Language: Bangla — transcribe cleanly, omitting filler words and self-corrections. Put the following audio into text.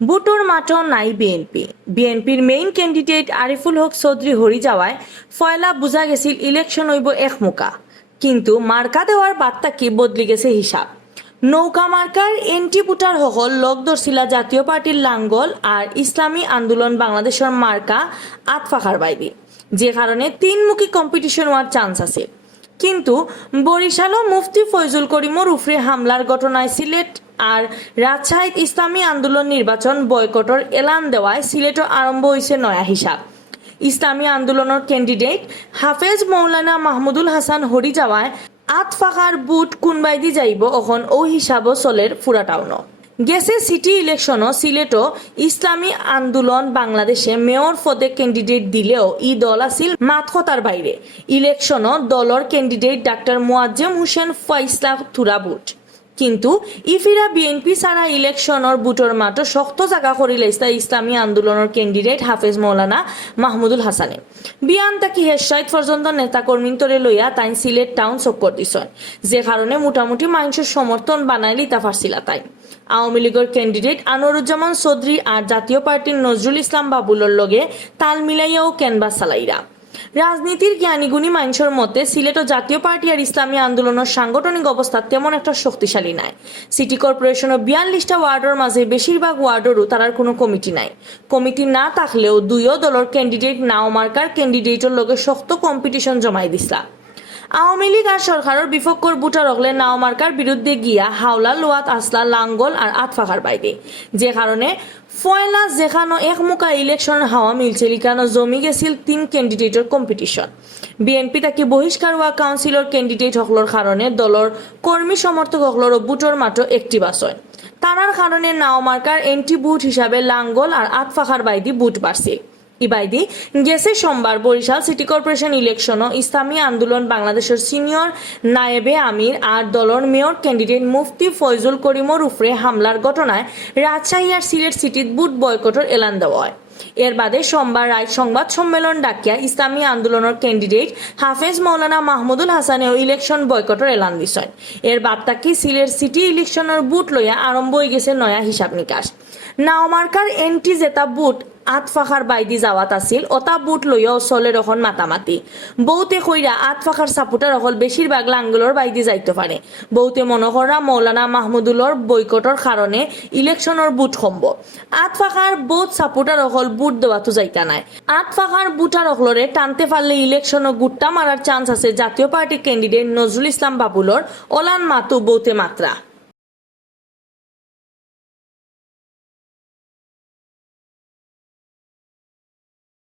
বুটোর মাঠও নাই বিএনপির মেইন ক্যান্ডিডেট আরিফুল হক চৌধুরী হরি যাওয়ায় ফয়লা বুঝা গেছিল ইলেকশন হইব একমুখা, কিন্তু মার্কা দেওয়ার বার্তা কি বদলি গেছে হিসাব। নৌকা মার্কার এন্টি ভোটার হকল লগ ধরছিলা জাতীয় পার্টির লাঙ্গল আর ইসলামী আন্দোলন বাংলাদেশের মার্কা আতফাখার বাইদি, যে কারণে তিনমুখী কম্পিটিশন হওয়ার চান্স আছে। কিন্তু বরিশালও মুফতি ফয়জুল করিমর উফরে হামলার ঘটনায় সিলেট আর রাজশাহীত ইসলামী আন্দোলন নির্বাচন বয়কটর এলান দেওয়ায় সিলেটও আরম্ভ হয়েছে নয়া হিসাব। ইসলামী আন্দোলনের ক্যান্ডিডেট হাফেজ মৌলানা মাহমুদুল হাসান হরি যাওয়ায় আতফাখার বুট কুনবাইদি যাইব এখন ও হিসাবও চলের ফুরাটাউন। গেছে সিটি ইলেকশনও সিলেটও ইসলামী আন্দোলন বাংলাদেশে মেয়র পদে ক্যান্ডিডেট দিলেও ই দল আছিল মাতখতার বাইরে। ইলেকশনও দলর ক্যান্ডিডেট ডাক্তার মোয়াজ্জেম হোসেন ফয়সলা তুরা বুট, কিন্তু ইফিরা বিএনপি ছাড়া ইলেকশনের বুটর মাঠও শক্ত জায়গা করিলাইছে ইসলামী আন্দোলনের ক্যান্ডিডেট হাফেজ মৌলানা মাহমুদুল হাসানে। বিয়ান তাকি হেসাইট পর্যন্ত নেতাকর্মী তরে লইয়া তাই সিলেট টাউন চক্কর দিছেন, যে কারণে মোটামুটি মানুষের সমর্থন বানাই লিতা পারছিলা তাই। আওয়ামী লীগের ক্যান্ডিডেট আনোয়ারুজ্জামান চৌধুরী আর জাতীয় পার্টির নজরুল ইসলাম বাবুলর লগে তাল মিলাইয়াও ক্যানভাস চালাইরা। রাজনীতির জ্ঞানীগুণী মানুষের মতে সিলেট ও জাতীয় পার্টি আর ইসলামী আন্দোলনের সাংগঠনিক অবস্থা তেমন একটা শক্তিশালী নাই। সিটি কর্পোরেশনের 42টা ওয়ার্ডের মাঝে বেশিরভাগ ওয়ার্ডেরও তার কোনো কমিটি নাই। কমিটি না থাকলেও দুইও দলের ক্যান্ডিডেট নাও মার্কার ক্যান্ডিডেটের লগে শক্ত কম্পিটিশন জমাই দিছলা। আওয়ামী লীগ আর সরকারের বিপক্ষর বুটার হলে নাও মার্কার বিরুদ্ধে গিয়া হাওলা লোয়াত আসলা লাঙ্গল আর আতফাখার বাইরে, যে কারণে ফয়লা যেখানো একমুখা ইলেকশনের হাওয়া মিলছে লিখানো জমি গেছিল তিন ক্যান্ডিডেটের কম্পিটিশন। বিএনপি তাকে বহিষ্কার হওয়া কাউন্সিলর ক্যান্ডিডেট হকলর কারণে দলর কর্মী সমর্থক হকলর বুটর মাঠও একটি বাসয়। তারার কারণে নাও মার্কার এন্টি বুট হিসাবে লাঙ্গল আর আতফাখার বাইদি বুট বাড়ছিল। ইবাইদি গেছে সোমবার বরিশাল সিটি কর্পোরেশন ইলেকশনও ইসলামী আন্দোলন বাংলাদেশের সিনিয়র নায়েবে আমির আর দলর মেয়র ক্যান্ডিডেট মুফতি ফয়জুল করিমর উফরে হামলার ঘটনায় রাজশাহী আর সিলেট সিটিত বুট বয়কটের এলান দেওয়া হয়। এর বাদে সোমবার রায় সংবাদ সম্মেলন ডাকিয়া ইসলামী আন্দোলনের ক্যান্ডিডেট হাফেজ মৌলানা মাহমুদুল হাসানেও ইলেকশন বয়কটের এলান দিছেন। এর বাদ তাকি সিলেট সিটি ইলেকশনের বুট লইয়া আরম্ভ হয়ে গেছে নয়া হিসাব নিকাশ। নাও মার্কার এন্টি জেতা বুট আতফাখার বাইদি যাওয়াত আছিল ওটা বুট লইয়াও চলে এখন মাতামাতি। বহুতে কইরা আতফাখার সাপোর্টার হল বেশিরভাগ লাঙ্গলর বাইদি যাইতে পারে। বহুতে মনে করা মৌলানা মাহমুদুলর বয়কটর কারণে ইলেকশনের বুট কমব। আতফাখার বহুত সাপোর্টার হল বুট দেওয়াতো যাইতা নাই। আতফাখার বুটার হলরে টানতে পারলে ইলেকশনও গুট্টা মারার চান্স আছে জাতীয় পার্টি ক্যান্ডিডেট নজরুল ইসলাম বাবুলর ওলান মাতু বহুতে মাত্রা।